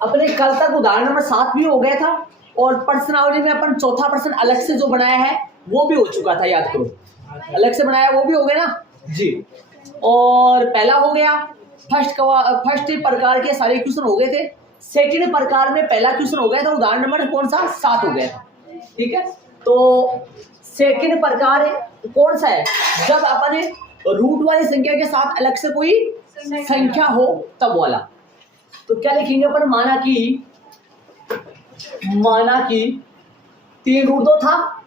अपने कल तक उदाहरण नंबर 7 भी हो गया था और प्रश्नावली में अपन चौथा प्रश्न अलग से जो बनाया है वो भी हो चुका था, याद करो। अलग से बनाया वो भी हो गया ना जी। और पहला हो गया, फर्स्ट प्रकार के सारे क्वेश्चन हो गए थे। सेकंड प्रकार में पहला क्वेश्चन हो गया था, उदाहरण नंबर कौन सा 7 हो गया था, ठीक है। तो सेकंड प्रकार कौन सा है, जब अपने रूट वाली संख्या के साथ अलग से कोई संख्या हो तब वाला। तो क्या लिखेंगे अपन, माना कि 3 रूट 2 था,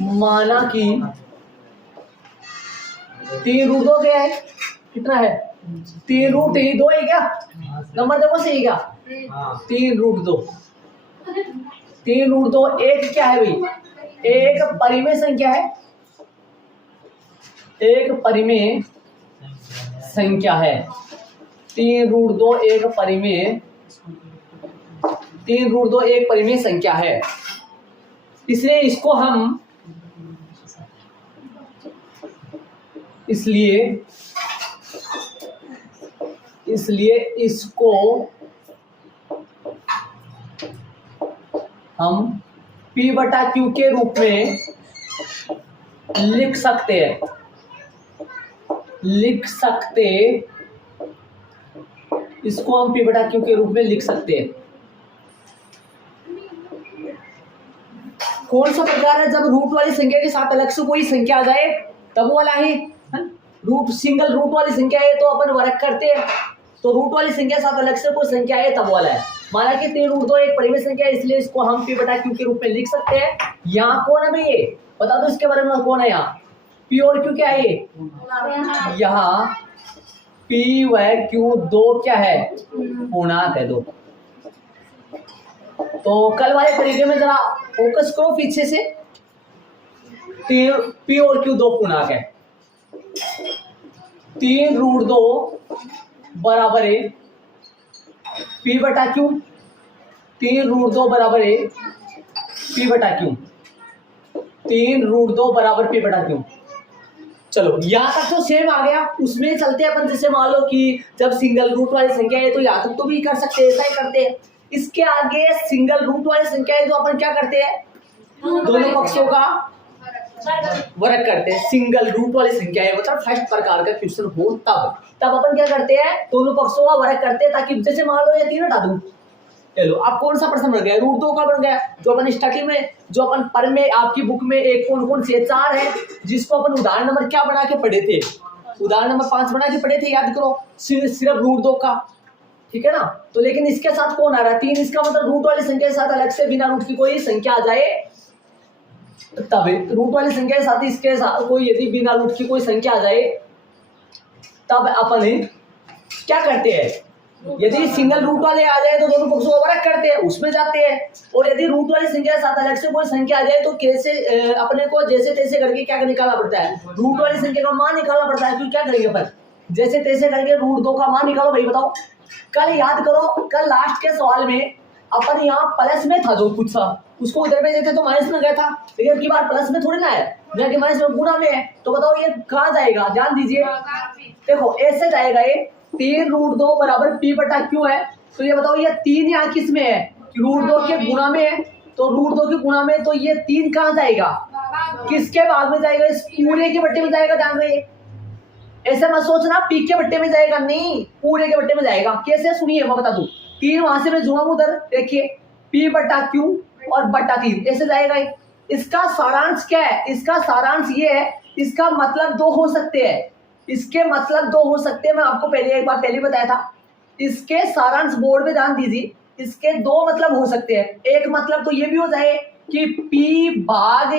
माना कि 3 रूट 2 क्या है, कितना है 3 रूट 2 है क्या, नंबर देखो सही क्या 3 रूट 2, 3 रूट 2 एक क्या है भाई, एक परिमेय संख्या है, एक परिमेय संख्या है। 3 रूट 2 एक परिमेय, 3 रूट 2 एक परिमेय संख्या है, इसलिए इसको हम इसलिए इसको हम P बटा Q के रूप में लिख सकते हैं, इसको हम P बटा Q के रूप में लिख सकते हैं। कौन सा प्रकार है, जब रूट वाली संख्या के साथ अलग से कोई संख्या आ जाए तब वाला है। रूट सिंगल रूट वाली संख्या है तो अपन वर्ग करते हैं, तो रूट वाली संख्या के साथ अलग से कोई संख्या है तब वाला है। माना कि 3 रूट 2 एक परिमेय संख्या है, इसलिए इसको हम P बटा Q के रूप में लिख सकते हैं। यहाँ कौन है भाई, ये बता दो इसके बारे में, कौन है यहाँ P और Q क्या है, ये यहाँ P व Q दो क्या है, पूर्णांक है दो। तो कल वाले तरीके में जरा फोकस करो पीछे से, P और Q दो पूर्णांक है, 3 रूट 2 बराबर है P बटा Q, 3 रूट 2 बराबर है P बटा Q, 3 रूट 2 बराबर P बटा Q। चलो यहाँ तक तो सेम आ गया, उसमें चलते हैं अपन। जैसे मान लो कि जब सिंगल रूट वाली संख्या है तो यहाँ तक तो भी कर सकते हैं, ऐसा ही करते हैं। इसके आगे सिंगल रूट वाली संख्या है तो अपन क्या करते हैं, दोनों पक्षों का वर्ग करते हैं। सिंगल रूट वाली संख्या है मतलब फर्स्ट प्रकार का क्वेश्चन हो तब अपन क्या करते हैं, दोनों पक्षों का वर्ग करते हैं, ताकि जैसे मान लो ये 3 हटा दूं, चलो अब कौन सा प्रश्न बन गया, रूट 2 का बन गया। जो अपन स्टार्टिंग में, जो अपन पर में आपकी बुक में एक कौन से 4 है, जिसको अपन उदाहरण नंबर क्या बना के पढ़े थे, उदाहरण नंबर 5 बना के पढ़े थे, याद करो, सिर्फ रूट 2 का, ठीक है ना। तो लेकिन इसके साथ कौन आ रहा है 3, इसका मतलब रूट वाली संख्या के साथ अलग से बिना रूट की कोई संख्या आ जाए तब, रूट वाली संख्या के साथ इसके साथ कोई यदि बिना रूट की कोई संख्या आ जाए तब अपन क्या करते हैं, यदि सिंगल रूट वाले आ जाए तो दोनों पक्षों का वर्ग करते हैं, उसमें जाते हैं। और यदि रूट वाली संख्या के साथ अलग से कोई संख्या आ जाए तो कैसे अपने को जैसे तैसे करके क्या निकालना पड़ता है, रूट वाली संख्या का मान निकालना पड़ता है। क्यों, क्या करेंगे अपन, जैसे तैसे करके रूट 2 का मान निकालो भाई। बताओ, कल याद करो, कल लास्ट के सवाल में अपन यहाँ प्लस में था जो कुछ सा, उसको उधर में देते तो माइनस में गया था, लेकिन की बार प्लस में थोड़ी ना है, कि माइनस में गुना में है। तो बताओ ये कहाँ जाएगा, ध्यान दीजिए, देखो ऐसे जाएगा ये 3 रूट 2 बराबर P बटा Q है। तो ये बताओ ये 3 यहाँ किस में है, रूट 2 के गुना में है, तो रूट 2 के गुना में, तो ये 3 कहाँ जाएगा, किसके भाग में जाएगा, इस पूरे के बट्टे में जाएगा। ध्यान रहे, ऐसे मत सोचना P के बट्टे में जाएगा, नहीं, पूरे के बट्टे में जाएगा। कैसे, सुनिए मैं बता दूं, 3 वहां से मैं जुड़ा उधर, देखिए P बटा Q और बटा 3 ऐसे जाएगा। इसका सारांश क्या है, इसका सारांश ये है, इसका मतलब 2 हो सकते हैं, इसके मतलब 2 हो सकते हैं। मैं आपको एक बार पहले बताया था, इसके सारांश बोर्ड में ध्यान दीजिए, इसके 2 मतलब हो सकते हैं। एक मतलब तो ये भी हो जाए कि P भाग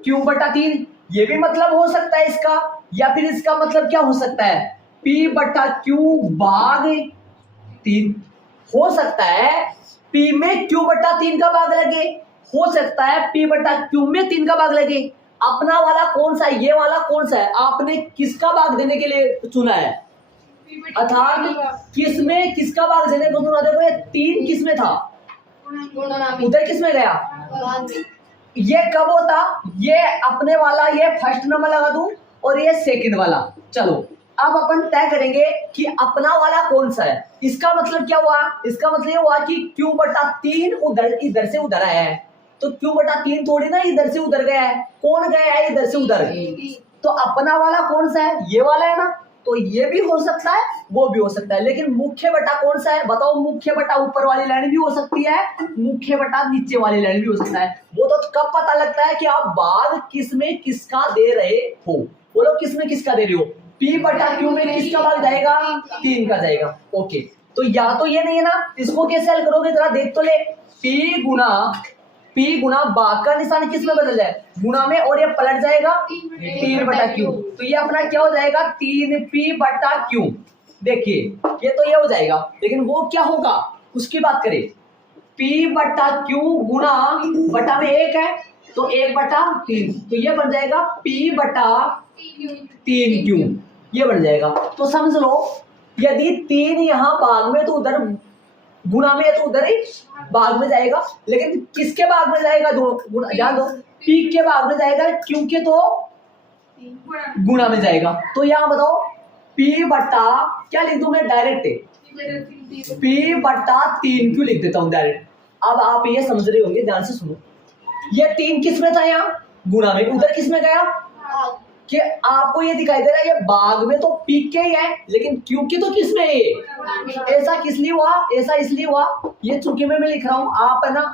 Q बटा 3, ये भी मतलब हो सकता है इसका, या फिर इसका मतलब क्या हो सकता है, P बटा Q भाग 3 हो सकता है, P में Q बटा 3 का भाग लगे, हो सकता है P बटा Q में 3 का भाग लगे। अपना वाला कौन सा है, ये वाला कौन सा है, आपने किसका भाग देने के लिए चुना है, अर्थात किसमें किसका भाग देने को चुना। देखो ये 3 किस में था, उधर किस में गया, ये कब होता, ये अपने वाला ये फर्स्ट नंबर लगा दूं और ये सेकंड वाला। चलो अब अपन तय करेंगे कि अपना वाला कौन सा है। इसका मतलब क्या हुआ, इसका मतलब ये हुआ कि q बटा 3 उधर इधर से उधर आया है, तो q बटा 3 थोड़ी ना इधर से उधर गया है, कौन गया है इधर से उधर, तो अपना वाला कौन सा है, ये वाला है ना, तो ये भी हो सकता है वो भी हो सकता है, लेकिन मुख्य बटा कौन सा है बताओ, मुख्य बटा ऊपर वाली लाइन भी हो सकती है, मुख्य बटा नीचे वाली लाइन भी हो सकता है। वो तो कब पता लगता है कि आप भाग किसमें किसका दे रहे हो, बोलो किसमें किसका दे रहे हो, p बटा q में किसका भाग जाएगा, 3 का जाएगा। ओके, तो या तो ये नहीं है ना, इसको कैसे हल करोगे जरा देख तो ले, p गुना भाग का निशान किस में बदल जाए, गुणा में, और ये पलट जाएगा 3 बटा q, तो ये अपना क्या हो जाएगा 3p बटा q। देखिए ये तो ये हो जाएगा, लेकिन वो क्या होगा उसकी बात करें, p बटा q गुना बटा में 1 है तो 1 बटा 3, तो ये बन जाएगा p बटा 3q, ये बन जाएगा। तो समझ लो यदि 3 यहाँ भाग में तो उधर गुणा में है तो उधर ही भाग में जाएगा, लेकिन किसके भाग में जाएगा, ध्यान दो p के भाग में जाएगा, क्योंकि तो गुणा में जाएगा। तो यहाँ बताओ p बटा क्या लिख दूं मैं डायरेक्ट, p बटा 3q लिख देता हूं डायरेक्ट। अब आप ये समझ रहे होंगे, ध्यान से सुनो, ये 3 किस में था, यहाँ गुणा में, उधर किस में गया, कि आपको ये दिखाई दे रहा है ये भाग में तो p के ही है, लेकिन क्योंकि तो किस में है, ऐसा किस लिए हुआ, ऐसा इसलिए हुआ, ये चूंकि मैं लिख रहा हूं, आप है ना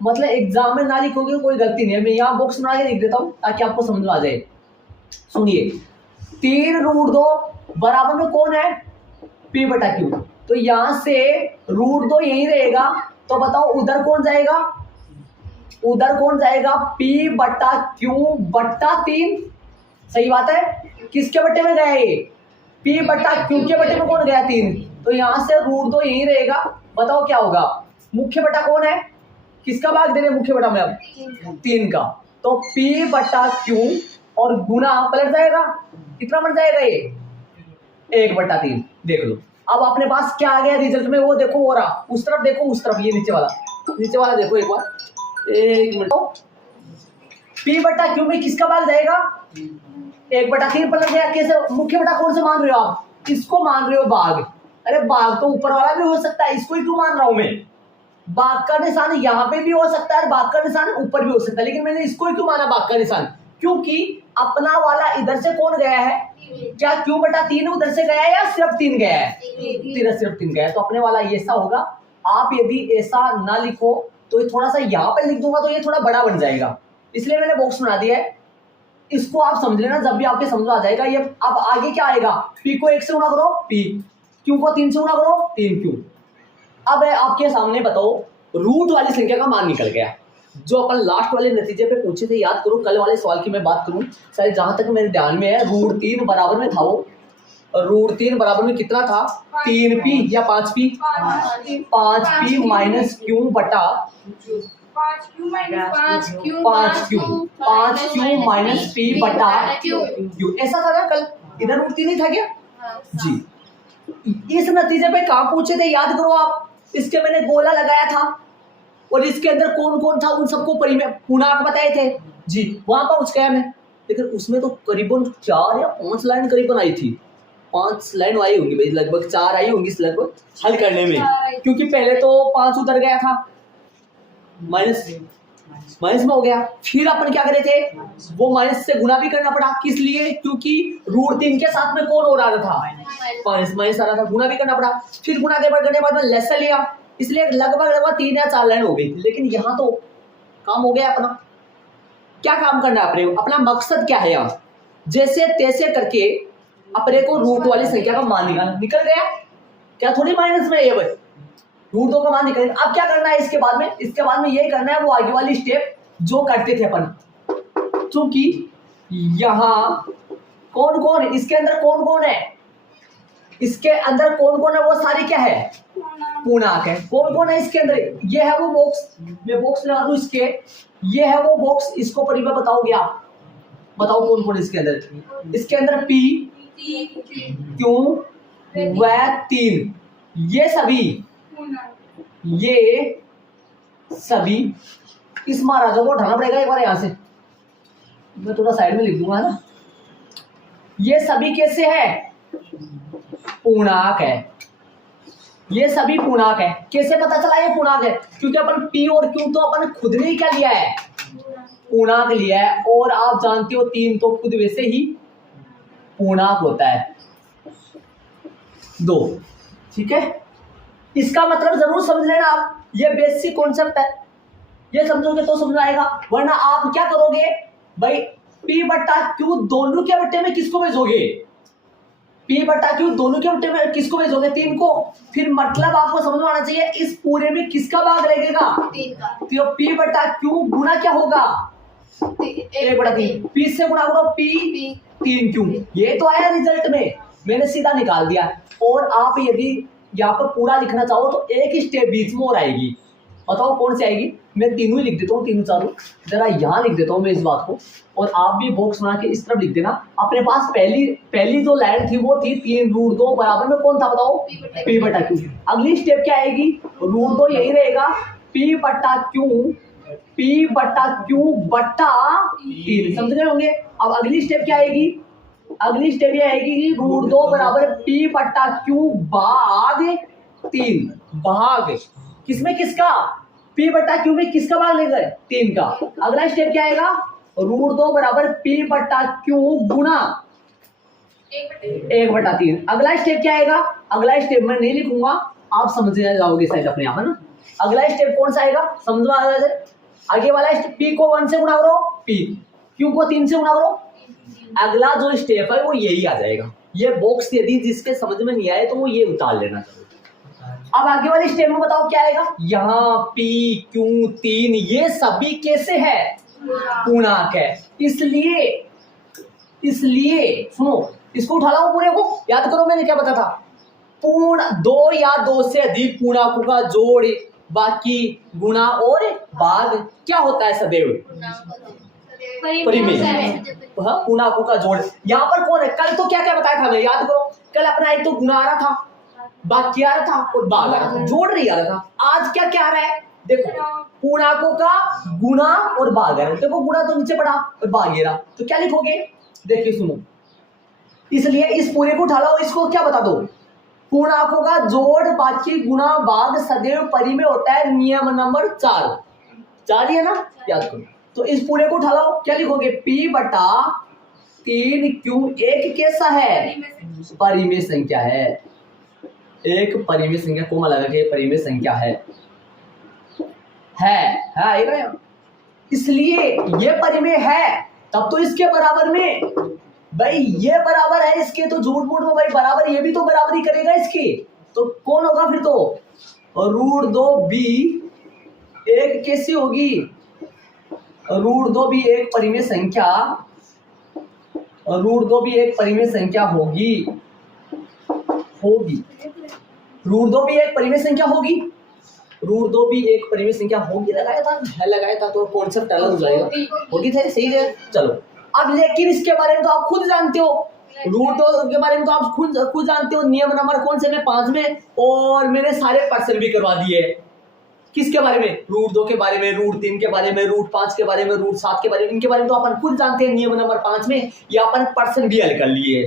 मतलब एग्जाम में ना लिखोगे कोई गलती नहीं है, मैं यहाँ बॉक्स बना के लिख देता हूं ताकि आपको समझ में आ जाए। सुनिए 3√2 बराबर में कौन है, p बटा q, तो यहां से √2 यही रहेगा, तो बताओ उधर कौन जाएगा, उधर कौन जाएगा, p बटा q बटा 3, सही बात है, किसके बट्टे में गया ये, p बटा q के बट्टे में कौन गया 3, तो यहां से √2 यही रहेगा। बताओ क्या होगा, मुख्य बटा कौन है, किसका भाग दे रहे मुख्य बटा में अब 3 का, तो p बटा q और गुना पलट जाएगा, कितना बन जाएगा ये 1 बटा 3। देख लो अब अपने पास क्या आ गया रिजल्ट में, वो देखो हो रहा, उस तरफ देखो उस तरफ, ये नीचे वाला देखो एक बार, एक मिनट, p बटा q में किसका भाग जाएगा 1 बटा 3 पलट गया, कैसे, मुख्य बटा कौन से मान रहे हो आप, इसको मान रहे हो भाग, अरे भाग तो ऊपर वाला भी हो सकता है, इसको ही क्यों मान रहा हूं मैं, भाग का निशान यहाँ पे भी हो सकता है, भाग का निशान ऊपर भी हो सकता है, लेकिन मैंने इसको ही क्यों माना भाग का निशान, क्योंकि अपना वाला इधर से कौन गया है, क्या q बटा 3 उधर से गया है या सिर्फ 3 गया है, सिर्फ 3 गया है, तो अपने वाला ऐसा होगा। आप यदि ऐसा ना लिखो तो ये थोड़ा सा यहाँ पे लिख दूंगा तो ये थोड़ा बड़ा बन जाएगा, इसलिए मैंने बॉक्स बना दिया है, इसको आप समझ लेना, जब भी आपके समझ में आ जाएगा। ये अब आगे क्या आएगा, p को 1 से गुणा करो p, q को 3 से गुणा करो 3q। अब आपके सामने बताओ रूट वाली संख्या का मान निकल गया, जो अपन लास्ट वाले नतीजे पे पूछे थे, याद करो, कल वाले सवाल की मैं बात करूं, शायद जहां तक मेरे ध्यान में है √3 बराबर में था, वो √3 बराबर में कितना था 3p या 5p, 5p माइनस q बटा 5q माइनस p बटा q, ऐसा था ना कल, इधर √3 नहीं था क्या जी। इस नतीजे पे कहाँ पूछे थे याद करो आप, इसके मैंने गोला लगाया था और इसके अंदर कौन कौन था उन सबको पूर्णांक बताए थे जी, वहां पहुंच गया मैं, लेकिन उसमें तो करीबन 4 या 5 लाइन करीबन आई थी, 5 लाइन आई होंगी भाई, लगभग 4 आई होंगी लगभग हल करने में, क्योंकि पहले तो 5 उतर गया था, माइनस में हो गया, फिर अपन क्या करे थे, वो माइनस से गुना भी करना पड़ा, किस लिए, क्योंकि √3 के साथ में कौन हो रहा था माइनस आ रहा था, गुना भी करना पड़ा, फिर गुना करने के बाद में लेस लिया, इसलिए लगभग 3 या 4 लाइन हो गई। लेकिन यहाँ तो काम हो गया अपना, क्या काम करना है अपने, अपना मकसद क्या है, यहाँ जैसे तैसे करके अपने को रूट वाली संख्या का मान निकल गया, क्या थोड़ी माइनस में है भाई, √2 का मान निकल। अब क्या करना है इसके बाद में, इसके बाद में यही करना है वो आगे वाली स्टेप जो करते थे अपन, क्योंकि यहाँ कौन कौन है, इसके अंदर कौन कौन है, इसके अंदर कौन कौन है, वो सारी क्या है पूर्णांक है, कौन कौन है इसके अंदर, ये है वो बॉक्स, मैं बॉक्स लगा दूं इसके, ये है वो बॉक्स, इसको परिवार बताओगे आप, बताओ कौन कौन इसके अंदर, इसके अंदर p q व 3, ये सभी इस महाराजा को उठाना पड़ेगा एक बार, यहां से मैं थोड़ा साइड में लिख दूंगा ना, ये सभी कैसे है पूर्णांक है, ये सभी पूर्णांक है। कैसे पता चला ये पूर्णांक है? क्योंकि अपन P और Q तो अपन खुद ने ही क्या लिया है, पूर्णांक लिया है। और आप जानते हो 3 तो खुद वैसे ही पूर्णांक होता है 2। ठीक है, इसका मतलब जरूर समझ लेना आप, ये बेसिक कॉन्सेप्ट है, ये समझोगे तो समझ आएगा। वरना आप क्या करोगे भाई, P बट्टा Q दोनों के बट्टे में किसको भेजोगे, P बट्टा Q दोनों के बट्टे में किसको भेजोगे, 3 को। फिर मतलब आपको समझ में आना चाहिए इस पूरे में किसका भाग लगेगा, 3 का। तो P बट्टा Q गुना क्या होगा, 1/3। P से गुना करो P 3Q, ये तो आया रिजल्ट में, मैंने सीधा निकाल दिया। और आप यदि यहाँ पर पूरा लिखना चाहो तो एक स्टेप बीच में और आएगी, बताओ कौन सी आएगी। मैं तीनों ही लिख देता हूँ, तीनों चारों जरा यहाँ लिख देता हूँ मैं इस बात को, और आप भी बॉक्स बना के इस तरफ लिख देना। अपने पास पहली जो लाइन थी वो थी 3√2 बराबर में कौन था बताओ, P बटा Q। अगली स्टेप क्या आएगी, √2 यही रहेगा, P बटा Q बट्टा 3, समझ रहे होंगे। अब अगली स्टेप क्या आएगी, अगली स्टेप ये आएगी कि √2 बराबर P बटा Q भाग 3, भाग किसमें किसका, P बटा Q में किसका भाग लेगा, 3 का। अगला स्टेप क्या आएगा, √2 बराबर P बटा Q गुना 1/3। अगला स्टेप क्या आएगा, अगला स्टेप मैं नहीं लिखूंगा, आप समझ जाओगे शायद अपने आप, है ना। अगला स्टेप कौन सा आएगा, समझ में आ रहा है। आगे वाला स्टेप P को 1 से गुना करो, P Q को 3 से गुना करो। अगला जो स्टेप है वो यही आ जाएगा। ये बॉक्स यदि जिसके समझ में नहीं आए तो वो ये उतार लेना। अब आगे वाले स्टेप में बताओ क्या आएगा, यहाँ P Q 3 ये सभी कैसे है, पूर्णांक है। इसलिए सुनो, इसको उठा लाओ पूरे को, याद करो मैंने क्या बताया था, पूर्ण 2 या 2 से अधिक पूर्णांकों का जोड़, बाकी गुणा और भाग क्या होता है सदैव परिमेय। हाँ, पूर्णांकों का जोड़। यहाँ पर कौन है, कल तो क्या क्या बताया था मैं, याद करो। कल अपना एक तो गुणा आ रहा था, बाकी आ रहा था और भाग आ रहा था, जोड़ नहीं आ रहा था। आज क्या क्या आ रहा है, देखो पूर्णांकों का गुणा और भाग आ रहा है। देखो गुणा तो नीचे पड़ा और भाग गिरा, तो क्या लिखोगे, देखिए सुनो। इसलिए इस पूरे को उठा लो, इसको क्या बता दो, पूर्णांकों का जोड़ बाकी गुणा भाग सदैव परिमेय होता है, नियम नंबर 4 ही है ना, याद करो। तो इस पूरे को उठा लो, क्या लिखोगे, P बटा 3Q एक कैसा है, परिमेय संख्या है, एक परिमेय संख्या को लगा के परिमेय संख्या है आएगा। इसलिए ये परिमेय है, तब तो इसके बराबर में भाई ये बराबर है इसके, तो झूठ मूठ में भाई बराबर, ये भी तो बराबरी करेगा इसकी, तो कौन होगा फिर, तो √2b एक कैसी होगी, √2b एक परिमेय संख्या, √2b एक परिमेय संख्या होगी, √2b एक परिमेय संख्या होगी, √2b एक परिमेय संख्या होगी। लगाया था तो कॉन्सेप्ट अलग हो जाएगा, होगी थे, सही है। चलो अब लेकिन इसके बारे में तो आप खुद जानते हो, √2 के बारे में तो आप खुद जानते हो, नियम नंबर कौन से में 5 में, और मैंने सारे पर्सन भी करवा दिए। किसके बारे में, √2 के बारे में, √3 के बारे में, √5 के बारे में, √7 के बारे में, इनके बारे में तो अपन खुद जानते हैं नियम नंबर 5 में, या अपन पर्सन भी हल कर लिए।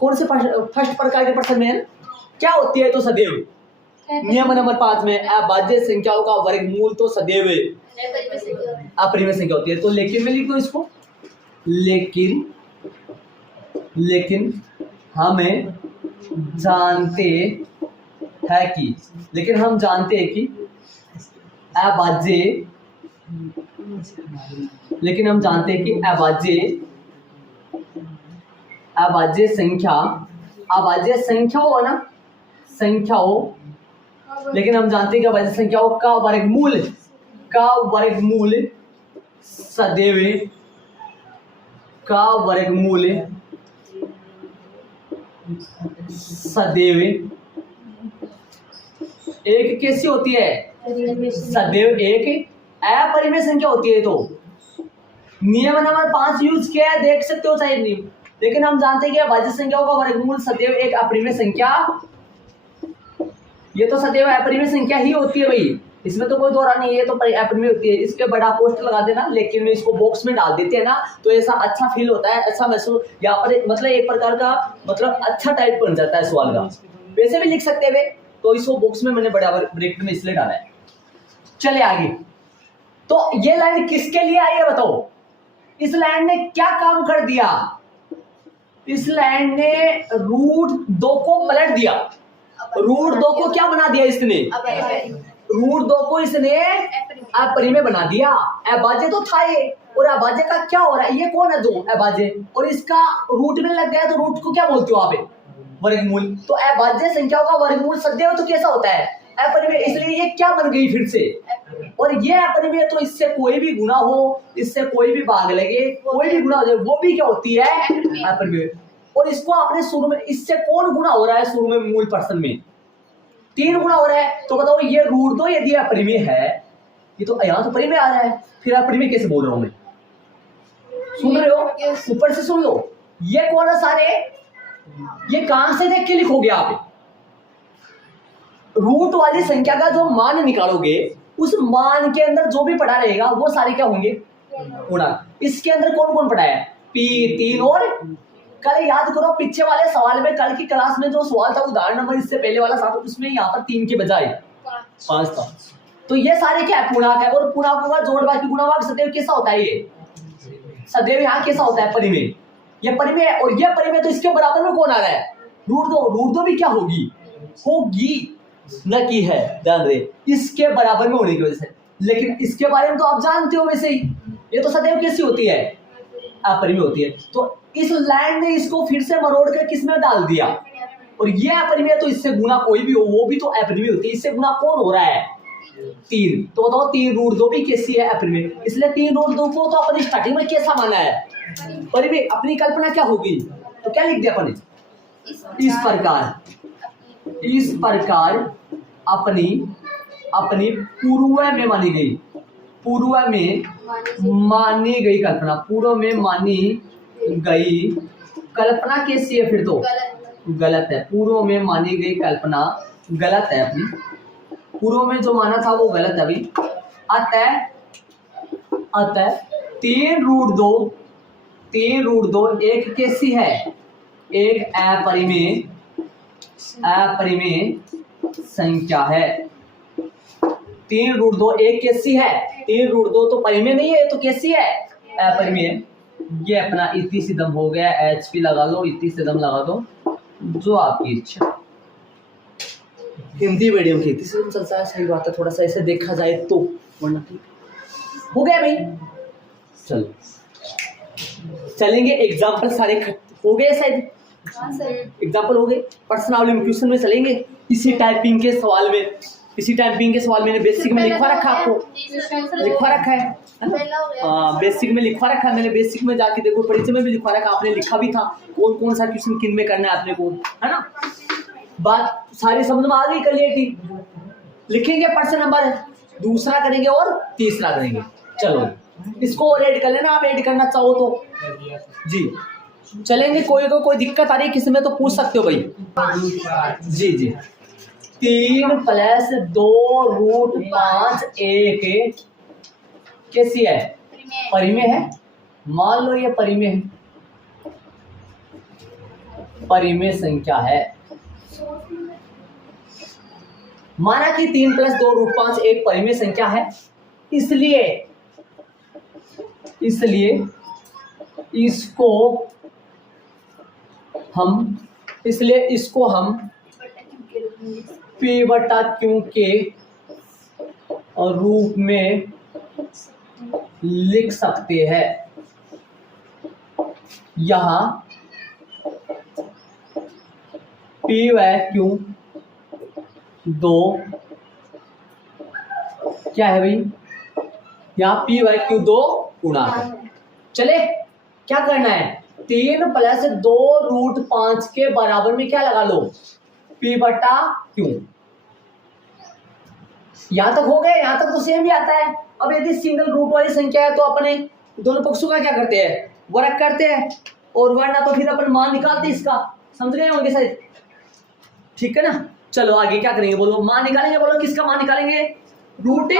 कौन से फर्स्ट प्रकार के पर्सन में है, क्या होती है, तो सदैव नियम नंबर 5 में अभाज्य संख्याओं का वर्गमूल तो सदैव अपरिमेय संख्या होती है। तो लेकिन में लिख दो इसको, लेकिन हमें जानते हैं कि, लेकिन हम जानते हैं कि अभाज्य, लेकिन हम जानते हैं कि अभाज्य संख्या हो ना, संख्याओं, लेकिन हम जानते हैं कि अभाज्य संख्याओं का वर्गमूल सदैव एक कैसी होती है, सदैव एक अपरिमेय संख्या होती है। तो नियम नंबर 5 यूज किया है, देख सकते हो चाहे नियम, लेकिन हम जानते हैं कि अभाज्य संख्याओं का वर्गमूल सदैव एक अपरिमेय संख्या, ये तो सदैव अपरिमेय संख्या ही होती है भाई। इसमें तो कोई दौरा नहीं है, ये तो अपरिमेय होती है। इसके बड़ा पोस्टर लगा देना, लेकिन में इसको बॉक्स में डाल देते हैं ना तो ऐसा अच्छा फील होता है, अच्छा महसूस यहाँ पर मतलब एक प्रकार का मतलब अच्छा टाइप बन जाता है सवाल का। वैसे भी लिख सकते हैं, तो इसको बॉक्स में मैंने बड़ा ब्रैकेट में इसलिए डाला है। चले आगे, तो ये लाइन किसके लिए आई है बताओ? इस लाइन ने क्या काम कर दिया? इस लाइन ने √2 को पलट दिया। √2 को क्या बना दिया इसने? √2 को इसने अपरिमेय बना दिया। अभाज्य तो था ये, और अभाज्य का क्या हो रहा है? ये कौन है? 2 अभाज्य, और इसका रूट में लग गया, तो रूट को क्या बोलते हो आप? वर्गमूल। तो अभाज्य संख्याओं का वर्गमूल सदैव तो कैसा होता है? अपरिमेय। इसलिए ये क्या बन गई फिर से? और ये अपरिमेय, तो इससे कोई भी गुना हो, इससे कोई भी भाग लगे, कोई भी गुना हो जाए, वो भी क्या होती है? अपरिमेय। और इसको आपने शुरू में, इससे कौन गुना हो रहा है शुरू में? मूल प्रश्न में 3 गुना हो रहा है। तो बताओ ये √2 यदि अपरिमेय है, ये तो यहाँ तो परिमेय आ रहा है, फिर अपरिमेय कैसे बोल रहा हूं मैं? सुन रहे हो? ऊपर से सुन लो। ये कौन है सारे? ये कहां से देख के लिखोगे आप? रूट वाली संख्या का जो मान निकालोगे, उस मान के अंदर जो भी पड़ा रहेगा वो सारे क्या होंगे? गुणक। इसके अंदर कौन कौन पड़ा है? P 3 और कल याद करो पीछे वाले सवाल में, कल की क्लास में जो सवाल था उदाहरण नंबर इससे पहले वाला 7, उसमें यहाँ पर 3 के बजाय 5 था। तो ये सारे क्या है? पूर्णांक है। और पूर्णांकों का जोड़ बाकी गुणावाग सदैव कैसा होता है? ये सदैव यहाँ कैसा होता है? परिमेय। ये परिमेय है, और ये परिमेय, तो इसके बराबर में कौन आ रहा है? √2 भी क्या होगी? न की है, ध्यान रहे, इसके बराबर में होने की वजह से। लेकिन इसके बारे में तो आप जानते हो वैसे ही, ये तो सदैव कैसी होती है? अपरिमेय होती है। तो इस लाइन ने इसको फिर से मरोड़ कर किसमें डाल दिया? और ये अपरिमेय, तो इससे गुना कोई भी हो वो भी तो अपरिमेय होती है। इससे गुना कौन हो रहा है? 3। तो बताओ 3 √2 भी कैसी है? अपरिमेय। इसलिए 3 √2 को तो अपनी स्टार्टिंग में कैसा माना है? परिमेय। अपनी कल्पना क्या होगी? तो क्या लिख दिया अपने? इस प्रकार अपनी पूर्व में मानी गई कल्पना, पूर्व में मानी गई कल्पना कैसी है? फिर तो गलत है। पूर्व में मानी गई कल्पना गलत है। अपनी पूर्व में जो माना था वो गलत है अभी। अतः 3 √2 एक कैसी है? एक अपरिमेय संख्या है। 3 √2 एक कैसी है? 3 √2 तो परिमेय नहीं है, तो कैसी है? अपरिमेय। ये अपना इति सिद्धम हो गया। HP लगा लो, इति सिद्धम लगा दो, जो आपकी इच्छा। हिंदी मीडियम की इति सिद्धम चलता है, सही बात है। थोड़ा सा ऐसे देखा जाए तो, वरना ठीक हो गया भाई। चलो चलेंगे एग्जाम्पल सारे हो गए शायद। एग्जाम्पल हो गए। पर्सनालिटी क्वेश्चन में चलेंगे। इसी टाइपिंग के सवाल मैंने बेसिक में लिखवा रखा, आपको लिखवा रखा है। बेसिक में लिखवा रखा है मैंने। बेसिक में जाके देखो, परिचय में भी लिखवा रखा, आपने लिखा भी था कौन कौन सा क्वेश्चन किन में करना है अपने को, है ना। बात सारी समझ में आ गई। क्लियरिटी लिखेंगे, प्रश्न नंबर 2 करेंगे और 3 करेंगे। चलो इसको और ऐड कर लेना, आप ऐड करना चाहो तो जी। चलेंगे। कोई दिक्कत आ रही है किसी में तो पूछ सकते हो भाई। जी 3 + 2 √5 1 कैसी है? परिमेय है। मान लो ये परिमेय है, परिमेय संख्या है। माना कि 3 + 2 √5 एक परिमेय संख्या है, इसलिए इसको हम P/Q के रूप में लिख सकते हैं। यहाँ P/Q 2 क्या है भाई? यहाँ P/Q 2 पूर्णांक है। चले क्या करना है? 3 + 2 √5 के बराबर में क्या लगा लो? P/Q। यहां तक हो गए, यहां तक तो सेम ही आता है। अब यदि सिंगल रूट वाली संख्या है तो अपने दोनों पक्षों का क्या करते हैं? वर्ग करते हैं, और वरना तो फिर अपन मान निकालते इसका। समझ गए होंगे शायद, ठीक है ना। चलो आगे क्या करेंगे बोलो? मान निकालेंगे। बोलो किसका मान निकालेंगे? रूट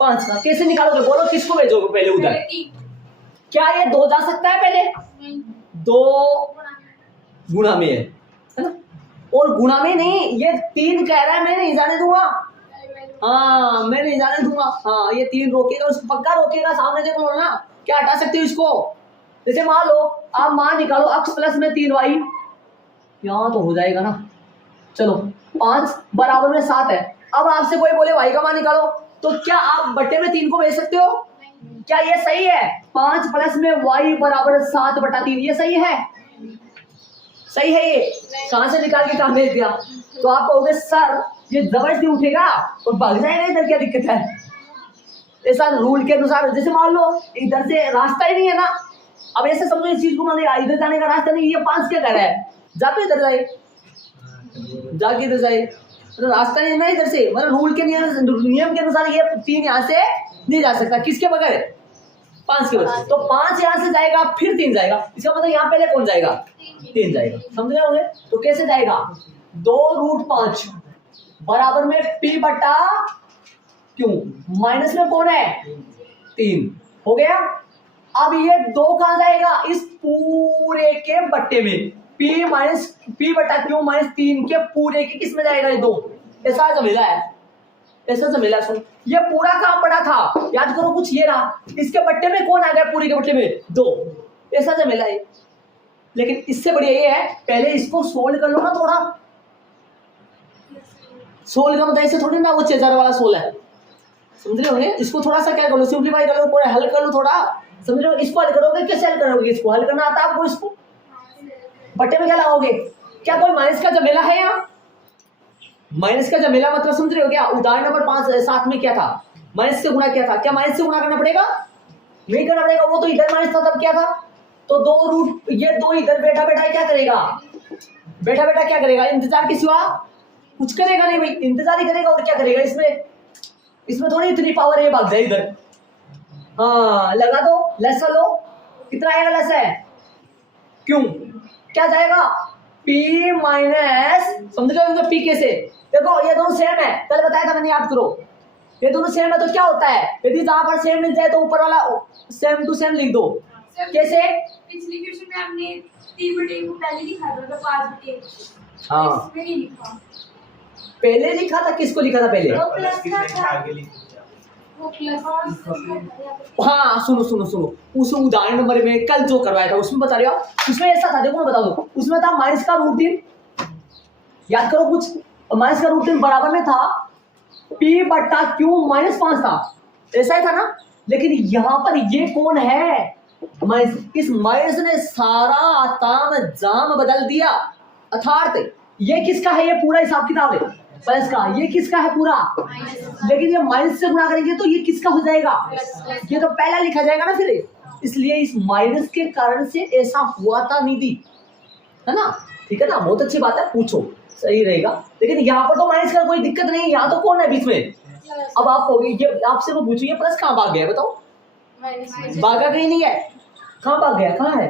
5 का। कैसे निकालोगे बोलो, किसको भेजोगे पहले उधर? क्या ये 2 जा सकता है पहले? 2 गुणा में है ना, और गुणा में नहीं, ये 3 कह रहा है, मैं नहीं जाने दूंगा। हाँ मैं नहीं जाने दूंगा। हाँ ये 3 रोकेगा, उसको पक्का रोकेगा। सामने देखो ना, क्या हटा सकते हो इसको? जैसे मान लो आप मान निकालो x प्लस में 3y, यहाँ तो हो जाएगा ना। चलो 5 बराबर में 7 है। अब आपसे कोई बोले y का मान निकालो, तो क्या आप बट्टे में 3 को भेज सकते हो? क्या ये सही है? 5 प्लस में y बराबर 7 बटा 3, ये सही है? सही है? ये कहां से निकाल के कहां भेज दिया? तो आप कहोगे सर ये जबरदस्ती उठेगा और भाग जाएगा, इधर क्या दिक्कत है? ऐसा रूल के अनुसार, जैसे मान लो इधर से रास्ता ही नहीं है ना, अब ऐसे समझो इस चीज को, मान लो इधर जाने का रास्ता नहीं, ये 5 क्या कर रहा है? जाके इधर जाए, जाके इधर जाए, मतलब रास्ता नहीं है ना इधर से, मतलब रूल के नियम के अनुसार ये 3 यहाँ से नहीं जा सकता। किसके बगैर? 5 के बगैर। तो 5 यहाँ से जाएगा, फिर 3 जाएगा, इसका मतलब यहाँ पहले कौन जाएगा? 3 जाएगा। समझ गए होंगे? तो कैसे जाएगा? 2√5 बराबर में p बटा क्यों, माइनस में कौन है? 3 हो गया। अब ये 2 कहां जाएगा? इस पूरे के बट्टे में, p बटा क्यों माइनस 3 के पूरे के किस में जाएगा? ये 2। ऐसा जमेला है, ऐसा जमेला। सुन, ये पूरा काम बड़ा था, याद करो कुछ ये रहा, इसके बट्टे में कौन आ गया? पूरे के बट्टे में 2। ऐसा जमेला है। लेकिन इससे बढ़िया ये है, पहले इसको सोल्व कर लो ना थोड़ा। सोल्व का मतलब ऐसे थोड़ी ना वो चेजार वाला सोल है, समझ रहे होंगे? इसको थोड़ा सा क्या कर लो, सिंप्लीफाई कर लो, पूरा हल कर लो थोड़ा, समझ रहे हो? इसको हल करोगे, कैसे हल करोगे? इसको हल करना आता है आपको? इसको बट्टे में क्या लगाओगे? क्या कोई माइनस का जमेला है यहाँ? माइनस का जमेला मतलब समझ रहे हो क्या? उदाहरण नंबर 7 में क्या था? माइनस से गुणा किया था। क्या माइनस से गुणा करना पड़ेगा? नहीं करना पड़ेगा, वो तो इधर माइनस था तब क्या था? तो 2 इधर बैठा बैठा क्या करेगा? बैठा बैठा क्या करेगा? इंतजार के सिवा कुछ करेगा नहीं भाई, इंतजार ही करेगा और क्या करेगा? इसमें थोड़ी इतनी पावर है, भाग जाए इधर। हाँ लगा दो, लसा लो, कितना आएगा लसा है? क्यों क्या जाएगा? p माइनस, समझ रहे हो p कैसे? देखो ये दोनों सेम है, कल बताया था मैंने, याद करो। ये दोनों सेम है तो क्या होता है? यदि जहां पर सेम मिल जाए तो ऊपर वाला सेम टू सेम लिख दो। कैसे? पिछले क्वेश्चन में हमने 3/1 को पहले लिखा था, मतलब 5/1। हाँ इसमें नहीं लिखा, पहले लिखा था। किसको लिखा था पहले? वो प्लस था, वो प्लस। हाँ सुनो सुनो सुनो, उस उदाहरण नंबर में कल जो करवाया था उसमें बता रहे हो, उसमें ऐसा था, देखो मैं बता दूं, उसमें था माइनस का √3, याद करो कुछ, माइनस का √3 बराबर में था p बटा क्यू माइनस 5 था, ऐसा ही था ना। लेकिन यहाँ पर ये कौन है? माइनस। इस माइनस ने सारा ताम जाम बदल दिया। अर्थात ये किसका है? ये पूरा हिसाब किताब है प्लस का। ये किसका है? पूरा। लेकिन ये माइनस से गुणा करेंगे तो ये किसका हो जाएगा? ये तो पहला लिखा जाएगा ना फिर, इसलिए इस माइनस के कारण से ऐसा हुआ था निधि, है ना? ठीक है ना, बहुत अच्छी बात है, पूछो सही रहेगा। लेकिन यहाँ पर तो माइनस का कोई दिक्कत नहीं, यहाँ तो कौन है बीच में? अब आप होगी, ये आपसे वो पूछो, ये प्लस कहाँ भाग गया बताओ? भागा कहीं नहीं है, कहाँ भाग गया? कहाँ है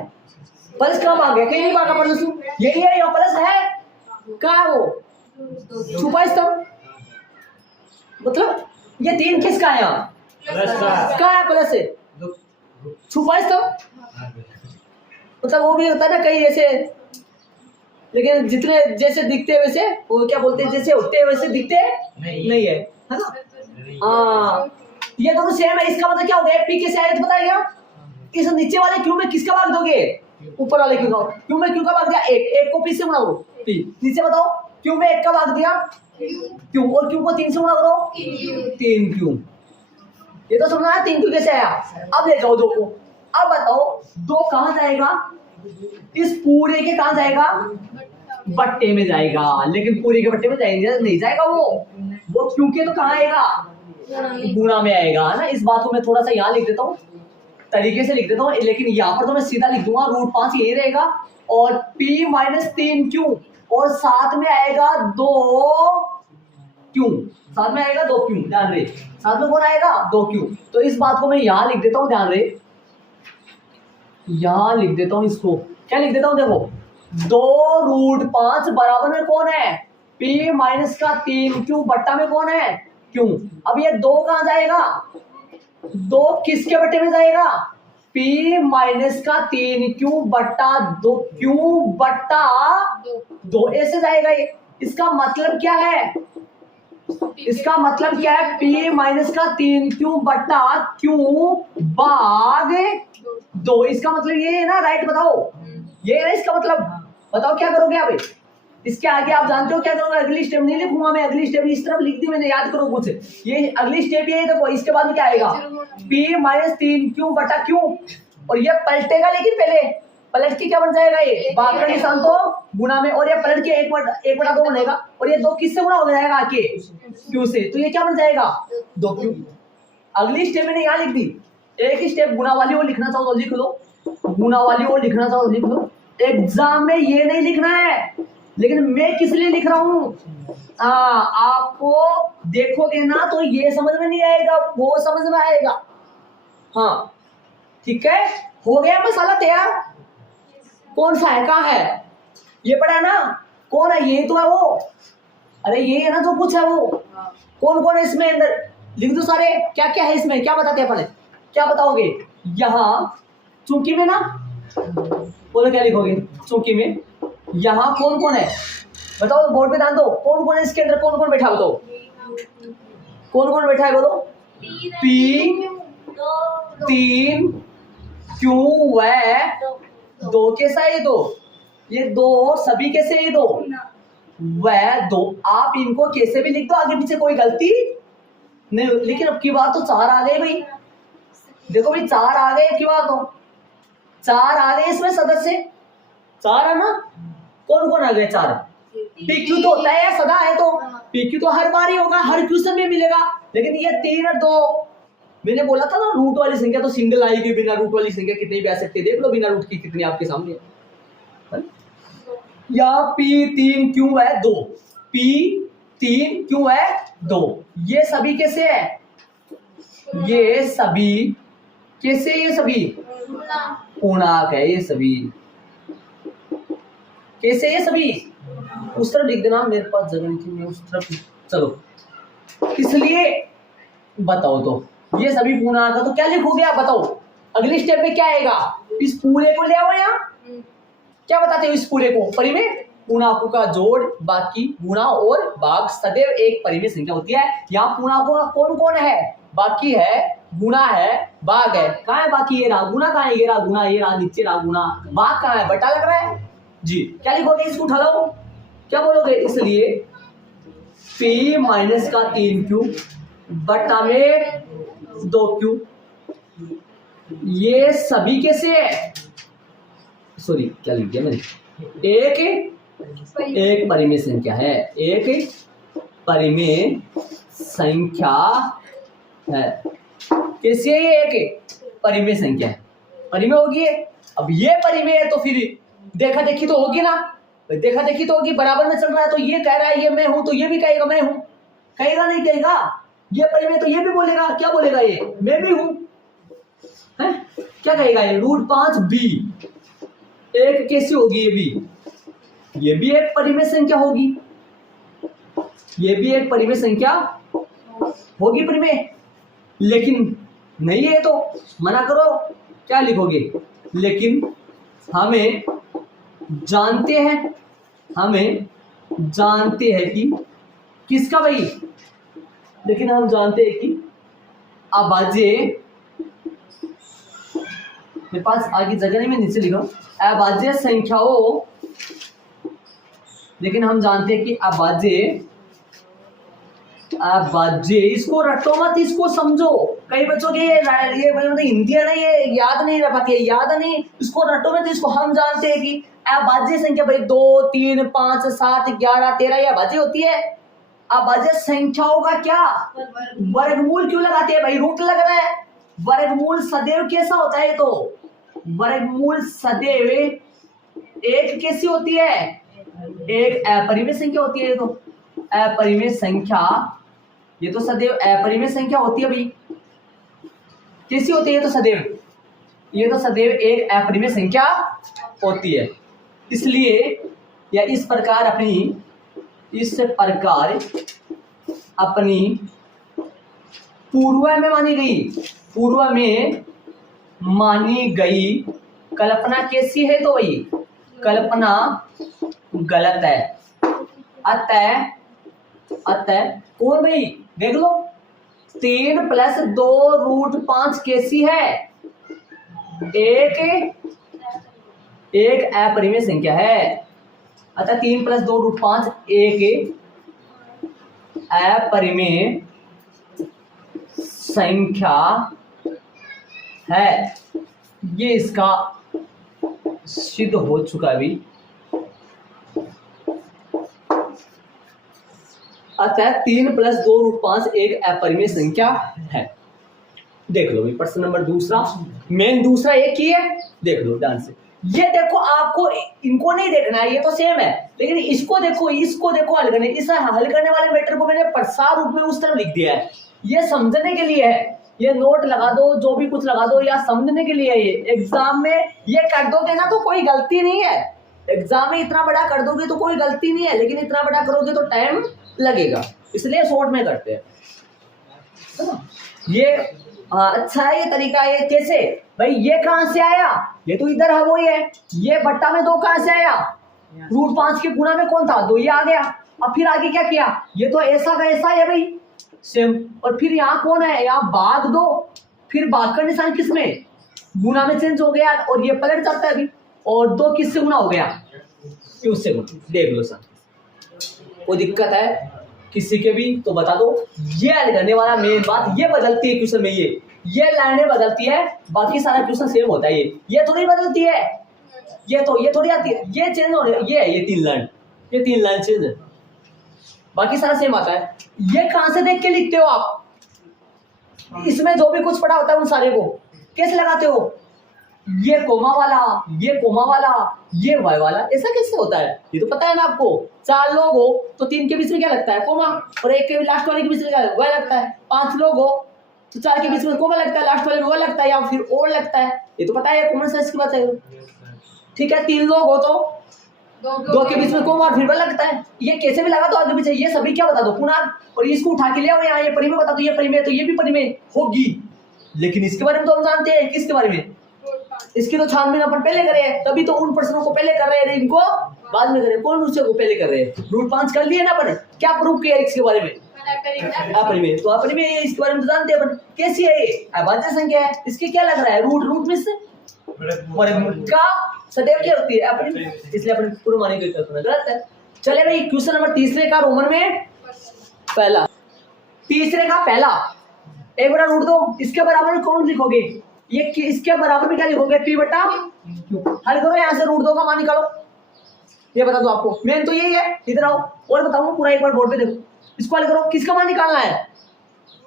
प्लस? कहाँ भाग गया? कहीं नहीं भागा प्लस, यही है, यहाँ प्लस है। कहाँ है वो? छुपा स्तंभ, मतलब ये 3 किसका है? यहाँ कहाँ है प्लस है? छुपा स्तंभ, मतलब वो भी होता है ना कहीं ऐसे, लेकिन जितने जैसे दिखते हैं वैसे, वो क्या बोलते हैं, जैसे होते हैं वैसे दिखते नहीं है ना? हाँ ये दोनों सेम है, इसका मतलब क्या हो गया? p कैसे आया तो बताइए। इस नीचे वाले क्यू में किसका भाग दोगे? ऊपर वाले क्यू का। क्यू में क्यू का भाग दिया 1 को p से गुणा करो, p नीचे बताओ, क्यू में 1 का भाग दिया क्यू, और क्यू को 3 से गुणा करो 3 क्यू। ये तो समझना है 3 क्यू कैसे आया। अब ले जाओ 2 को, अब बताओ 2 कहां जाएगा? इस पूरे के कहां जाएगा? बट्टे में जाएगा। लेकिन पूरे के बट्टे में जाएगा नहीं जाएगा, वो क्योंकि तो कहां आएगा? गुणा में आएगा ना। इस बात को मैं थोड़ा सा यहाँ लिख देता हूँ, तरीके से लिख देता हूँ, लेकिन यहाँ पर तो मैं सीधा लिख दूंगा √5 यही रहेगा, और p माइनस 3 क्यू, और साथ में आएगा 2 क्यू, साथ में आएगा 2 क्यू, ध्यान रहे, साथ में कौन आएगा? 2 क्यू। तो इस बात को मैं यहाँ लिख देता हूँ, ध्यान रहे, यहाँ लिख देता हूँ इसको, क्या लिख देता हूँ? देखो 2√5 बराबर में कौन है? p माइनस का 3 क्यू बट्टा में कौन है? क्यों। अब ये 2 कहाँ जाएगा, 2 किसके बटे में जाएगा, P माइनस का 3Q बट्टा 2 Q बट्टा 2 ऐसे जाएगा ये। इसका मतलब क्या है, इसका मतलब क्या है, P माइनस का 3Q बट्टा Q भाग 2। इसका मतलब ये है ना, राइट बताओ, ये है इसका मतलब। बताओ क्या करोगे आप, इसके आगे आप जानते हो क्या करोगे, अगली स्टेप नहीं लिखूंगा मैं, अगली स्टेप इस तरफ लिख दी मैंने, याद करो कुछ। ये अगली स्टेप ये देखो, इसके बाद क्या आएगा, P माइनस 3Q बटा Q, और ये पलटेगा, लेकिन पहले पलट के क्या बन जाएगा, ये भाग का निशान तो गुना में, और ये पलट के 1 बटा 2 बनेगा, और ये 2 किससे गुना हो जाएगा आके, Q से, तो ये क्या बन जाएगा 2Q। अगली स्टेप मैंने यहाँ लिख दी, एक ही स्टेप गुना वाली वो लिखना चाहो तो लिख लो, गुना वाली वो लिखना चाहो तो लिख लो। एग्जाम में ये नहीं लिखना है, लेकिन मैं किस लिए लिख रहा हूँ, आपको देखोगे ना तो ये समझ में नहीं आएगा, वो समझ में आएगा। हाँ ठीक है, हो गया मसाला तैयार। कौन सा है, कहाँ है, ये पड़ा है ना, कौन है, ये तो है वो, अरे ये है ना जो कुछ है वो, कौन कौन है इसमें, अंदर लिख दो सारे, क्या क्या है इसमें, क्या बताते हैं पहले, क्या बताओगे। यहाँ चूंकि में ना, बोलो क्या लिखोगे, चूंकि में यहाँ कौन कौन है बताओ, बोर्ड पे ध्यान दो, कौन कौन है इसके अंदर, कौन कौन बैठा बताओ, कौन कौन बैठा है बोलो, P 3 Q व 2 कैसा है, ये 2 सभी कैसे है, 2 व 2, आप इनको कैसे भी लिख दो, आगे पीछे कोई गलती नहीं। लेकिन अब की बात तो 4 आ गए भाई, देखो भाई 4 आ गए की बात, तो 4 आ गए इसमें सदस्य, 4 है ना, कौन कौन आ गए 4, PQ तो होता है सदा है, तो PQ तो हर बार ही होगा, हर क्वेश्चन में मिलेगा, लेकिन ये 3 और 2, मैंने बोला था ना रूट वाली संख्या तो सिंगल आएगी, बिना रूट वाली संख्या कितनी भी आ सकती है, देख लो बिना रूट की कितनी आपके सामने है। या P3Q है 2, P3Q है 2, ये सभी कैसे है, ये सभी कैसे, ये सभी पूर्णांक है, ये सभी कैसे, ये सभी उस तरफ लिख देना, मेरे पास जगह नहीं थी, मैं उस तरफ, चलो इसलिए बताओ, तो ये सभी पूर्णांक है, तो क्या लिखोगे आप बताओ, अगली स्टेप में क्या आएगा, इस पूरे को ले आओ, यहाँ क्या बताते हो, इस पूरे को परिमेय पूर्णांकों का जोड़, बाकी गुणा और भाग सदैव एक परिमेय संख्या होती है। यहाँ पूर्णांकों का कौन कौन है, बाकी है, गुणा है, भाग है, कहाँ है बाकी, ये रहा, गुणा कहाँ है, ये रहा गुणा, ये रहा नीचे रहा गुणा, भाग कहाँ है, बटा लग रहा है जी, क्या लिखोगे, इसको उठा लो, क्या बोलोगे, इसलिए P माइनस का 3Q बटा में 2Q, ये सभी कैसे है, सॉरी क्या लिख दिया मैंने, एक परिमेय संख्या है, एक परिमेय संख्या है, कैसे है, ये एक परिमेय संख्या है, परिमेय होगी। अब ये परिमेय है तो फिर देखा देखी तो होगी ना, देखा देखी तो होगी, बराबर में चल रहा है, तो ये कह रहा है ये मैं हूं, तो ये भी कहेगा मैं हूं, कहेगा नहीं कहेगा, ये परिमेय तो ये भी बोलेगा, क्या बोलेगा, ये मैं भी हूं, है क्या कहेगा, ये √5b, एक कैसी होगी, ये भी एक परिमेय संख्या होगी, ये भी एक परिमेय संख्या होगी, परिमेय, लेकिन नहीं है तो मना करो, क्या लिखोगे, लेकिन हमें जानते हैं कि किसका भाई, लेकिन हम जानते हैं कि अभाज्य, मेरे पास आगे जगह नहीं, मैं नीचे लिखा हूं, अभाज्य संख्याओं, लेकिन हम जानते हैं कि अभाज्य, इसको रटो मत, इसको समझो, कई बच्चों के ये हिंदी है ना, ये याद नहीं रह पाती है, याद नहीं, इसको रटो मत, इसको हम जानते हैं कि अभाज्य संख्या भाई 2 3 5 7 11 13 ये अभाज्य होती है। अभाज्य संख्याओं का क्या वर्गमूल क्यों लगाते हैं भाई, रूट लग रहा है, वर्गमूल सदैव कैसा होता है, तो वर्गमूल सदैव एक कैसी होती है, एक अपरिमेय संख्या होती है, तो अपरिमेय संख्या, ये तो सदैव अपरिमेय संख्या होती है भाई, कैसी होती है, तो सदैव, ये तो सदैव एक अपरिमेय संख्या होती है, इसलिए या इस प्रकार अपनी पूर्व में मानी गई कल्पना कैसी है, तो वही कल्पना गलत है। अतः कौन भाई देख लो, 3 + 2√5 कैसी है, एक अपरिमेय संख्या है। अतः 3 + 2√5 एक अपरिमेय संख्या है। ये इसका सिद्ध हो चुका है अभी। अतः 3 + 2√5 एक अपरिमेय संख्या है। देख लो भाई प्रश्न नंबर दूसरा, मेन दूसरा एक ही है, देख लो ध्यान से। ये देखो, आपको इनको नहीं देखना है, ये तो सेम है, लेकिन इसको देखो हल करने, इस हल करने वाले मैटर को मैंने प्रसार रूप में उस तरह लिख दिया है। ये समझने के लिए है, ये नोट लगा दो, जो भी कुछ लगा दो, या समझने के लिए। ये एग्जाम में ये कर दोगे ना तो कोई गलती नहीं है, एग्जाम में इतना बड़ा कर दोगे तो कोई गलती नहीं है, लेकिन इतना बड़ा करोगे तो टाइम लगेगा, इसलिए शॉर्ट में करते हैं। ये अच्छा है ये तरीका। ये कैसे भाई, ये कहां से आया, ये तो इधर है, वो ही है। ये बट्टा में 2 कहां से आया, √5 के गुणा में कौन था, 2 ये आ गया। अब फिर आगे क्या किया, ये तो ऐसा का ऐसा है भाई, सेम। और फिर यहाँ कौन है, यहाँ भाग 2, फिर भाग का निशान किसमें, गुना में चेंज हो गया, और ये पलट जाता है अभी। और 2 किससे गुना हो गया, क्यों से गुना। देख लो सर, कोई दिक्कत है किसी के भी तो बता दो। ये हल करने वाला मेन बात ये बदलती है क्वेश्चन में, ये लाइनें बदलती है, बाकी सारा क्वेश्चन सेम होता है। ये थोड़ी बदलती है, ये थोड़ी आती है, ये चेंज हो रही है। ये 3 लाइन चेंज है, बाकी सारा सेम आता है। ये कहां से देख के लिखते हो आप, इसमें जो भी कुछ पढ़ा होता है उन सारे को कैसे लगाते हो, ये कोमा वाला, ये वाई वाला, ऐसा कैसे होता है, ये तो पता है ना आपको। 4 लोग हो तो 3 के बीच में क्या लगता है, कोमा, और 1 के लास्ट वाले के बीच में क्या वाई लगता है। 5 लोग हो तो 4 के बीच में कोमा लगता है, लास्ट वाले में वाई लगता है, या फिर और लगता है, ये तो पता है, कॉमन सेंस की बात है। ठीक है, 3 लोग हो तो 2 के बीच में कोमा और फिर वाई लगता है। ये कैसे भी लगा दो आगे पीछे, ये सभी क्या बता दो पूर्णांक, और इसको उठा के ले आओ यहाँ, ये परिमेय बता दो, ये परिमेय तो ये भी परिमेय होगी। लेकिन इसके बारे में तो हम जानते हैं, किसके बारे में, इसकी तो छानबीन अपन पहले करे हैं, तभी तो उन प्रश्नों को पहले कर रहे हैं, इनको बाद में करें। कौन उससे को पहले कर रहे हैं, √5 कर लिए ना अपन, क्या प्रूफ किया इसके बारे में, अपरिमेय। तो अपरिमेय इसके बारे में तो जानते हैं अपन, कैसी है ये, अभाज्य संख्या है, इसके क्या लग रहा है, रूट में से का सदैव क्या होती है अपरिमेय, इसलिए अपन पूर्व माने की कल्पना गलत है। चले भाई क्वेश्चन नंबर तीसरे का रोमन में पहला, तीसरे का पहला, एक बड़ा रूट दो, इसके बराबर में कौन लिखोगे, ये इसके बराबर में क्या लिखोगे, P बटा Q। हल करो, यहाँ से √2 का मान निकालो, ये बता दो आपको, मेन तो यही है। इधर आओ और बताऊं पूरा, एक बार बोर्ड पे देखो, इसको हल करो, किसका मान निकालना है,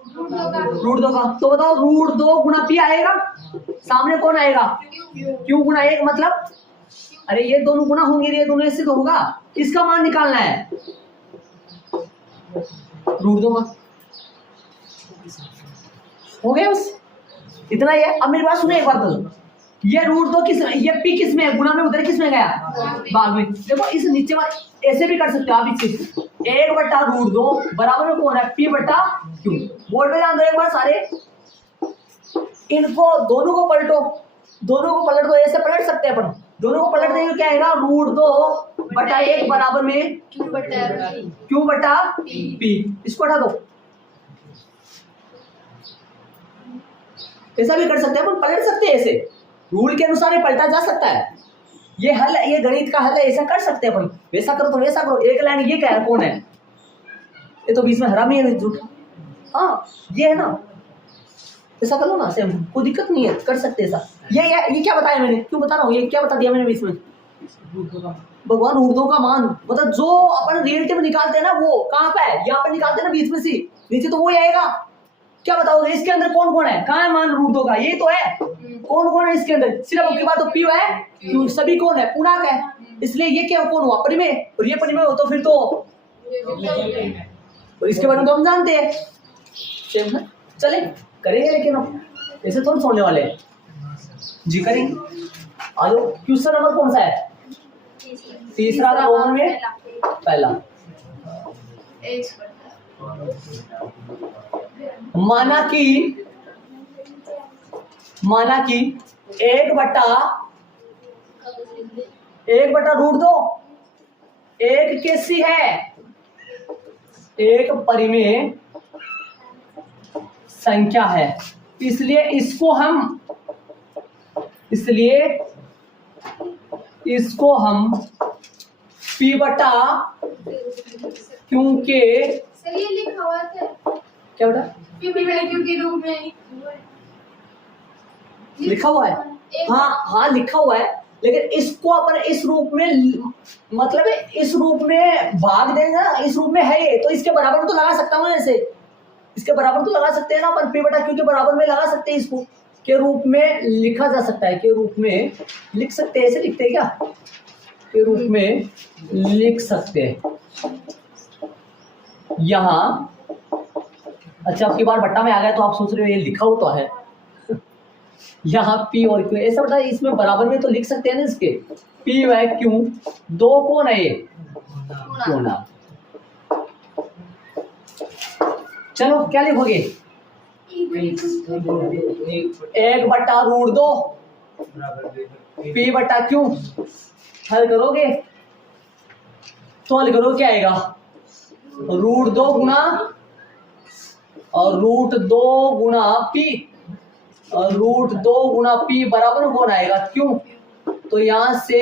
√2 का। तो बताओ √2 गुना P आएगा, सामने कौन आएगा, Q गुना 1, मतलब अरे ये दोनों गुना होंगे, ये दोनों ऐसे तो होगा, इसका मान निकालना है √2 का। हो गया बस, इतना ही है। अब मेरी बात सुनो एक बार तो, ये √2 किस, ये P किस में है, गुना में, उधर किस में गया, भाग में। देखो इस नीचे वाले ऐसे भी कर सकते हो आप, इससे 1 बटा √2 बराबर में कौन है, P बटा Q। बोर्ड पे ध्यान दो एक बार सारे, इनको दोनों को पलट दो, ऐसे पलट सकते हैं अपन, दोनों को पलट देंगे क्या आएगा, √2 बटा 1 बराबर में Q बटा P। इसको हटा दो, ऐसा भी कर सकते हैं अपन, पलट सकते हैं, ऐसे रूल के अनुसार ये पलटा जा सकता है। ये हल है, ये गणित का हल है, ऐसा कर सकते हैं अपन, वैसा करो तो वैसा करो। एक लाइन ये क्या है, कौन है, ये तो बीच में हरा भी है झूठा, हाँ ये है ना, ऐसा कर लो ना, सेम, कोई दिक्कत नहीं है, कर सकते ऐसा। ये क्या बताया मैंने, क्यों बता रहा हूँ, ये क्या बता दिया मैंने बीच में, भगवान √2 का मान, मतलब जो अपन रिलेटिव निकालते हैं ना, वो कहाँ पे है, यहाँ पे निकालते हैं ना, बीच में से नीचे, तो वो आएगा। क्या बताओ इसके अंदर कौन कौन है, कहाँ है मान √2 का, ये तो है, कौन है इसके अंदर, सिर्फ आपकी बात तो P है, Q सभी कौन है, पूर्णांक है, इसलिए ये क्या कौन हुआ, परिमेय, और ये परिमेय हो तो फिर तो, और इसके बारे में तो हम जानते हैं, सेम है। चले करेंगे, लेकिन हम ऐसे थोड़ा छोड़ने वाले हैं जी, करेंगे। आ जाओ, क्वेश्चन नंबर कौन सा है, तीसरा का रोमन में पहला। माना कि एक बटा रूट दो एक केसी है, एक परिमेय संख्या है, इसलिए इसको हम P बटा क्यों के, सर ये लिखा हुआ था क्या बेटा P बटा क्यों के रूप में लिखा हुआ है? हाँ लिखा हुआ है, लेकिन इसको अपन इस रूप में, मतलब इस रूप में भाग देंगे ना, इस रूप में है ये, तो इसके बराबर में तो लगा सकता हूँ ऐसे, इसके बराबर तो लगा सकते हैं ना अपन, P बटा क्यू के बराबर में लगा सकते हैं, इसको के रूप में लिखा जा सकता है, के रूप में लिख सकते हैं, ऐसे लिखते हैं क्या, के रूप में लिख सकते हैं यहाँ। अच्छा अब की बार बट्टा में आ गया तो आप सोच रहे हो ये लिखा हुआ तो है यहाँ P और Q ऐसा बता, इसमें बराबर में तो लिख सकते हैं ना इसके, P व Q दो कौन है ये, कोना। चलो क्या लिखोगे, एक बटा रूट दो P बटा Q, हल करोगे तो हल करो क्या आएगा, रूट दो गुना और रूट दो गुना P और रूट दो गुना P बराबर कौन आएगा, क्यों, तो यहां से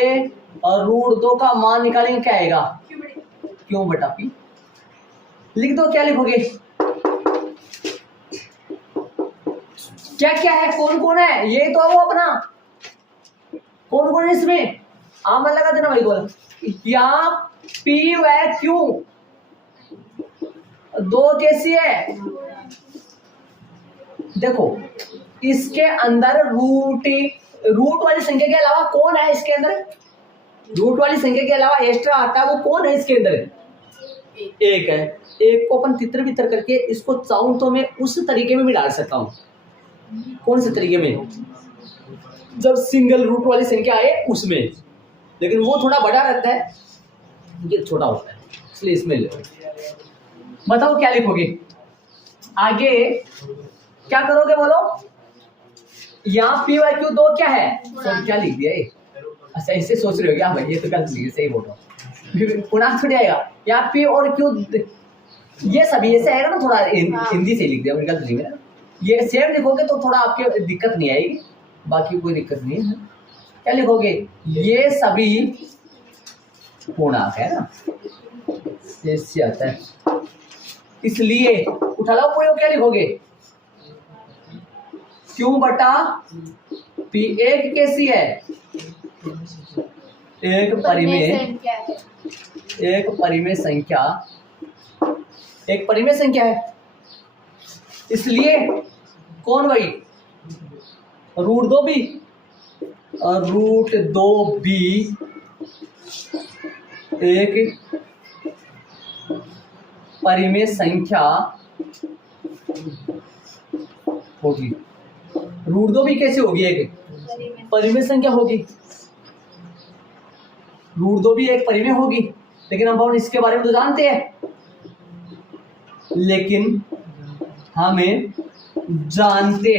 रूट दो का मान निकालेंगे, क्या आएगा, क्यों बटा P। लिख दो, क्या लिखोगे, क्या क्या है, कौन कौन है, ये तो है वो अपना, कौन कौन है इसमें, आमन लगा देना भाई बोल, यहाँ P व Q दो कैसी है, देखो इसके अंदर रूट वाली संख्या के अलावा कौन है इसके अंदर, रूट वाली संख्या के अलावा एक्स्ट्रा आता है वो कौन है इसके अंदर, एक है, एक को अपन तितर बितर करके इसको चाहूं तो मैं उस तरीके में भी डाल सकता हूँ, कौन से तरीके में, जब सिंगल रूट वाली संख्या आए उसमें, लेकिन वो थोड़ा बड़ा रहता है, ये छोटा होता है, इसलिए इसमें ले बताओ क्या लिखोगे, आगे क्या करोगे बोलो, यहाँ P व Q दो क्या है, तो क्या लिख दिया ये, अच्छा इससे सोच रहे हो क्या भाई, ये तो गलत लिखे, सही बोलो पूर्णांक थोड़ी आएगा, यहाँ P और Q ये सभी ऐसे आएगा ना, थोड़ा हिंदी से लिख दिया गलत लिखे ना, ये सेम लिखोगे तो थोड़ा आपके दिक्कत नहीं आएगी, बाकी कोई दिक्कत नहीं है। क्या लिखोगे, ये सभी पूर्णांक है ना, ऐसे आता है, इसलिए उठा लो पूरे, क्या लिखोगे, Q बटा P एक कैसी है, एक परिमेय संख्या, एक परिमेय संख्या है, इसलिए कौन भाई, रूट दो भी और रूट दो भी एक परिमेय संख्या होगी, रूट दो भी कैसे होगी, एक परिमेय संख्या होगी, रूट दो भी एक परिमेय होगी, लेकिन हम इसके बारे में तो जानते हैं, लेकिन हमें जानते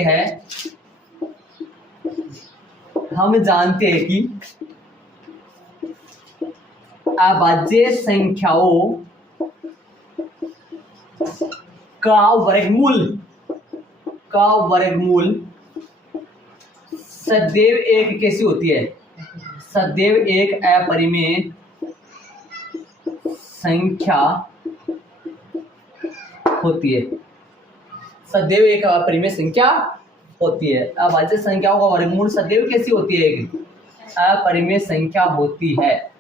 हैं कि अभाज्य संख्याओं का वर्गमूल सदैव एक कैसी होती है, सदैव एक अपरिमेय संख्या होती है, सदैव एक अपरिमेय संख्या होती है, अभाज्य संख्याओं का वर्गमूल सदैव कैसी होती है, एक अपरिमेय संख्या होती है,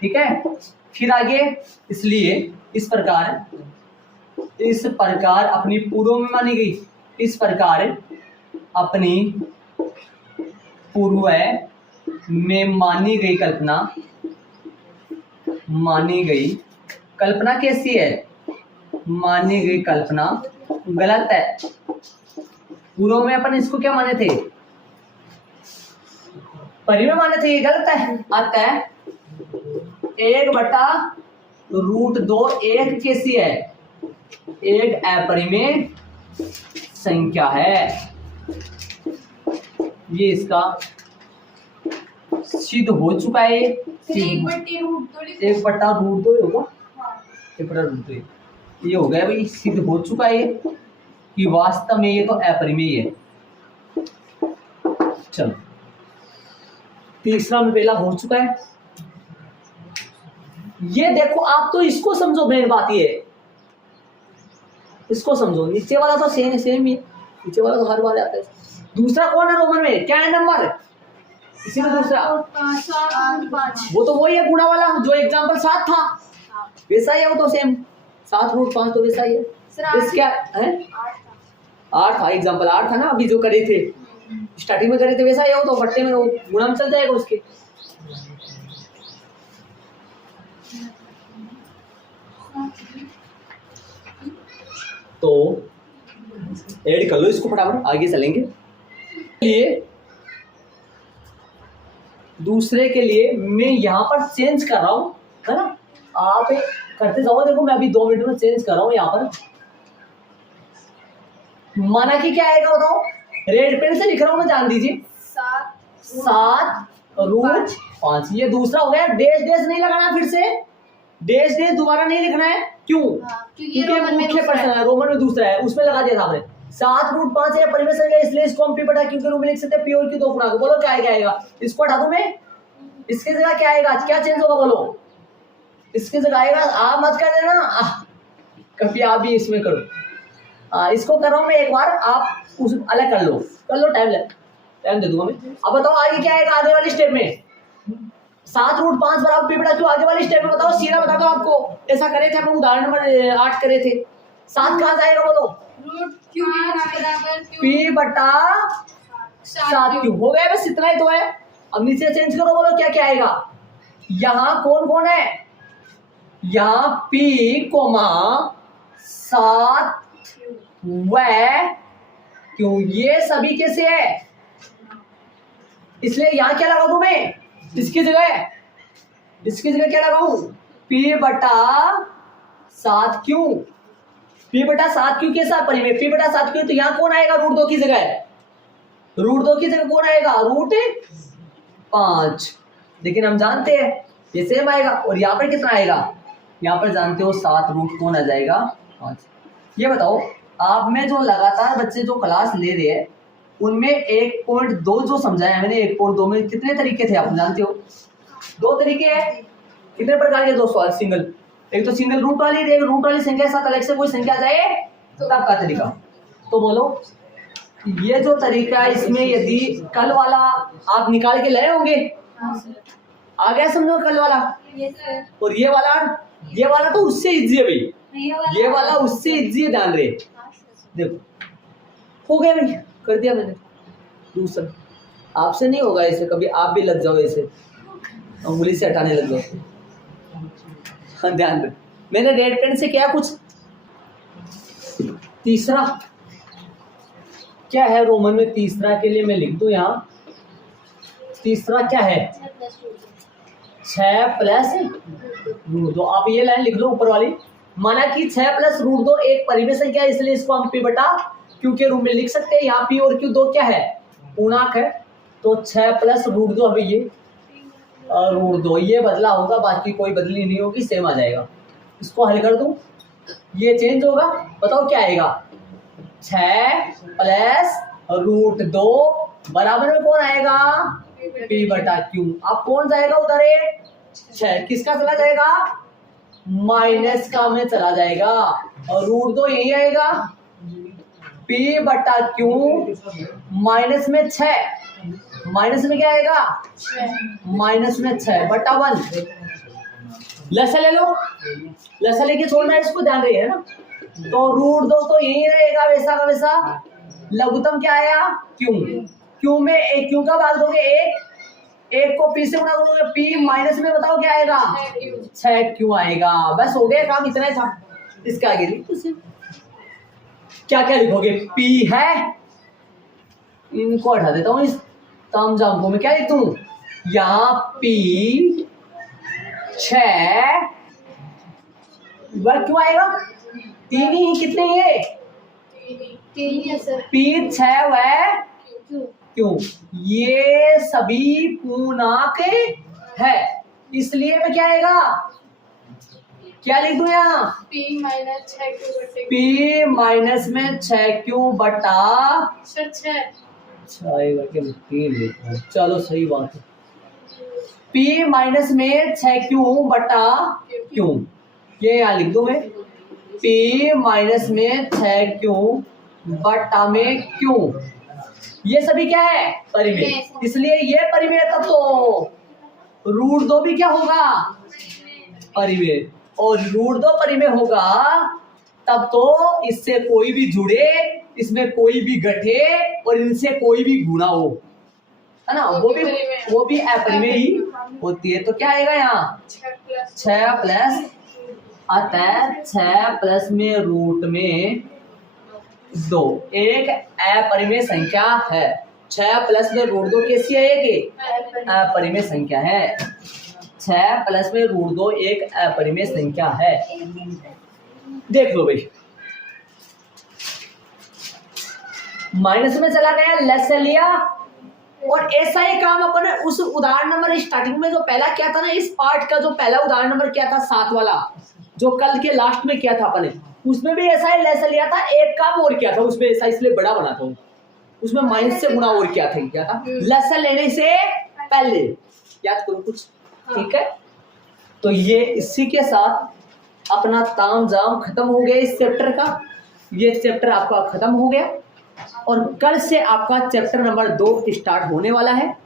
ठीक है। फिर आगे, इसलिए इस प्रकार अपनी पूर्व में मानी गई, इस प्रकार अपनी पूर्व में मानी गई कल्पना कैसी है, मानी गई कल्पना गलत है, पूर्व में अपन इसको क्या माने थे, परिमेय माने थे, ये गलत है, आता है एक बटा रूट दो एक कैसी है, एक अपरिमेय संख्या है। ये इसका सिद्ध हो चुका है। फिर एक बट्टी रूट तो लिखो। 1/√2 होगा। हाँ। 1/√2 ये हो गया भाई, सिद्ध हो चुका है कि वास्तव में ये तो अपरिमेय है। चलो तीसरा में पहला हो चुका है। ये देखो, आप तो इसको समझो, मेन बात ये है, इसको समझो। नीचे वाला तो सेम ही है, नीचे वाला तो हर बार आता है। दूसरा कौन है रोमन में, क्या है नंबर इसी में दूसरा? 7 वो तो वही है गुणा वाला, जो एग्जांपल 7 था वैसा ही है, वो तो सेम 7√5 तो वैसा ही है। इस क्या है, 8 था, एग्जांपल 8 था ना, अभी जो करे थे स्टार्टिंग में करे थे वैसा ही है, वो तो बट्टे में गुणा में चल जाएगा उसके। तो ऐड कर लो इसको फटाफट, आगे चलेंगे। ये दूसरे के लिए मैं यहाँ पर चेंज कर रहा हूँ, है ना, आप करते जाओ। देखो मैं अभी 2 मिनट में चेंज कर रहा हूँ यहाँ पर। माना कि क्या आएगा बताओ, रेड पेन से लिख रहा हूँ मैं, जान दीजिए 7√5। ये दूसरा हो गया। डैश डैश नहीं लगाना, फिर से डैश डैश दोबारा नहीं लिखना है। क्यों? क्योंकि मुख्य प्रश्न है, रोमन में दूसरा है, उसमें लगा दिया था आपने। 7√5 है परिमेय संख्या, इसलिए इसको हम P/Q के रूप में लिख सकते हैं। P और Q 2 गुणा। बोलो क्या आएगा? इसको हटा दूं मैं, इसके जगह क्या आएगा? क्या चेंज होगा बोलो? इसके जगह आएगा, आप मत कर देना, कभी आप भी इसमें करो। इसको कर रहा हूं मैं एक बार, आप उस अलग कर लो, टाइम दे दूंगा मैं। अब बताओ आगे क्या आएगा, आगे वाली स्टेप में 7√5 बराबर P/Q। आगे वाली स्टेप में बताओ, सीधा बता दो आपको। ऐसा करे थे अपन, उदाहरण नंबर 8 करे थे। 7 कहाँ जाएगा बोलो? P/7 हो गया, बस इतना ही तो है। अब नीचे चेंज करो, बोलो क्या क्या आएगा। यहाँ कौन कौन है, यहाँ P, 7 व क्यों, ये सभी कैसे है, इसलिए यहाँ क्या लगाऊं मैं, इसकी जगह क्या लगाऊं? P/7 क्यों? P/7 क्यों कैसा परिमेय? P/7 क्यों, तो यहाँ कौन आएगा √2 की जगह? √2 की जगह कौन आएगा? √5। लेकिन हम जानते हैं ये सेम आएगा। और यहाँ पर कितना आएगा? यहाँ पर जानते हो 7 कौन आ जाएगा? 5। ये बताओ, आप में जो लगातार बच्चे जो क्लास ले रहे हैं उनमें 1.2 जो समझाया मैंने, 1.2 में कितने तरीके थे आप जानते हो? 2 तरीके हैं। कितने प्रकार के 2 सवाल? सिंगल, एक तो सिंगल रूट वाली, एक रूट वाली संख्या के साथ अलग से कोई संख्या जाए तब का तरीका। तो बोलो ये जो तरीका है, इसमें यदि कल वाला आप निकाल के लाए होंगे, आ गया समझो कल वाला, और ये वाला तो उससे इजी है भाई, ये वाला उससे इजी है, ध्यान रहे। देखो हो गया भाई, कर दिया मैंने। दूसरा आपसे नहीं होगा ऐसे, कभी आप भी लग जाओ ऐसे, उंगली से हटाने लग जाओ। हाँ ध्यान दे, मैंने रेड पेन से किया कुछ। तीसरा क्या है रोमन में? तीसरा के लिए मैं लिख दूं यहाँ, तीसरा क्या है? 6 + √2। आप ये लाइन लिख लो ऊपर वाली। माना कि 6 + √2 एक परिमेय संख्या है, इसलिए इसको हम P/Q के रूप में लिख सकते हैं। यहाँ P और Q 2 क्या है? पूर्णांक है। तो 6 + √2, अभी ये √2 ये बदला होगा, बाकी कोई बदली नहीं होगी, सेम आ जाएगा। इसको हल कर दूं, ये चेंज होगा। बताओ क्या आएगा? 6 + √2 बराबर में कौन आएगा? P/Q। अब कौन जाएगा उधर? 6 किसका चला जाएगा? माइनस का में चला जाएगा, और √2 यही आएगा। P/Q माइनस में 6, माइनस में क्या आएगा? माइनस में 6/1। लसा ले लो, लसा लेके छोड़ना है इसको, ध्यान रही है ना। तो √2 तो यही रहेगा वैसा का वैसा। लघुत्तम क्या आया? क्यों में एक, क्यों का भाग दोगे? एक को P से गुणा करोगे, P माइनस में बताओ क्या आएगा? 6Q आएगा। बस हो गया काम, इतना ही था। इसके आगे क्या क्या लिखोगे? P है, इनको हटा देता हूँ, इस तामझाम को मैं क्या लिख दूं? यहाँ P 6 वह क्यों आएगा? 3 ही, कितने ये? तीन है सर। P 6 व क्यों? क्यों, ये सभी पूर्णांक है, इसलिए मैं क्या आएगा, क्या लिख दूं यहाँ, P माइनस 6Q बटे P माइनस में 6Q बटा सर 6। आएगा कि 3 लिखना है। चलो सही बात है, P माइनस में 6Q बटा Q, ये यहाँ लिख दूं मैं, P माइनस में 6Q बटा में Q, ये सभी क्या है, परिमेय, इसलिए ये परिमेय, तब तो √2 भी क्या होगा, परिमेय, और √2 परिमेय होगा तब तो इससे कोई भी जुड़े, इसमें कोई भी घटे और इनसे कोई भी गुणा हो, है ना, वो भी अपरिमेय ही होती है। तो क्या आएगा यहाँ 6 प्लस, अतः 6 प्लस में रूट में 2 एक अपरिमेय संख्या है। 6 प्लस में √2 कैसी है, एक अपरिमेय संख्या है। 6 प्लस में √2 एक अपरिमेय संख्या है। देख लो भाई, माइनस में चला गया, लेस से लिया, और ऐसा ही काम अपन ने उस उदाहरण नंबर स्टार्टिंग में जो पहला किया था ना, इस पार्ट का जो पहला उदाहरण नंबर किया था 7 वाला, जो कल के लास्ट में किया था अपन ने, उसमें भी ऐसा ही लेस लिया था, एक काम और किया था उसमें, ऐसा इसलिए बड़ा बना था, उसमें माइनस से गुणा और किया था लेस लेने से पहले, याद करो कुछ, ठीक है। तो ये इसी के साथ अपना तामझाम खत्म हो गया इस चैप्टर का, ये चैप्टर आपका खत्म हो गया, और कल से आपका चैप्टर नंबर 2 स्टार्ट होने वाला है।